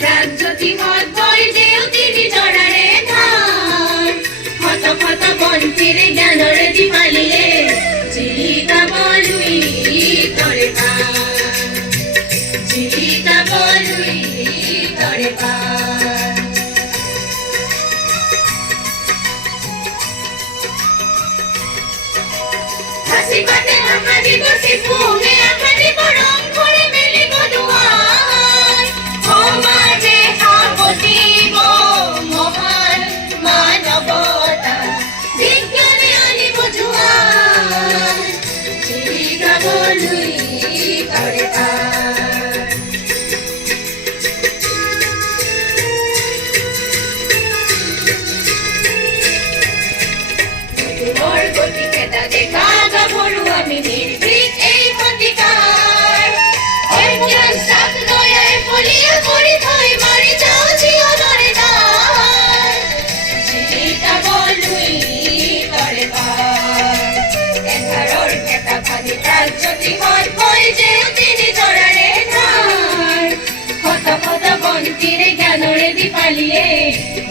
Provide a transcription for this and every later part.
প্রাগজ্যোতি মত বই যেও তিনি জড়ারে ধার ক্ষত ক্ষত বন্তিরে জ্ঞানরে দীপালিয়ে চিলিকা বলুই তরে পা চিলিকা বলুই তরে পা হাসি পাতে আমরা দিবসে ফুলে আখানি বরং করে মেলি বদুয়ার সমাজে আপতিব মহান মানবতা বিজ্ঞানে আনিব জোয়ার চিলিকা বলুই তরে পার তোমার গতি খেতা দেখা গাভরু আমি নির্ভীক এই প্রতিকার অজ্ঞান সাত দয়ায় ফলিয়া করি থই মারি যাও জীবনের দ্বার চিলিকা বলুই তরে পার এধারর খেতা খালি প্রাগজ্যোতি মত বই যেও তিনি জড়ারে ধার ক্ষত ক্ষত বন্তিরে জ্ঞানরে দীপালিয়ে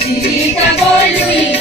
চিলিকা বলুই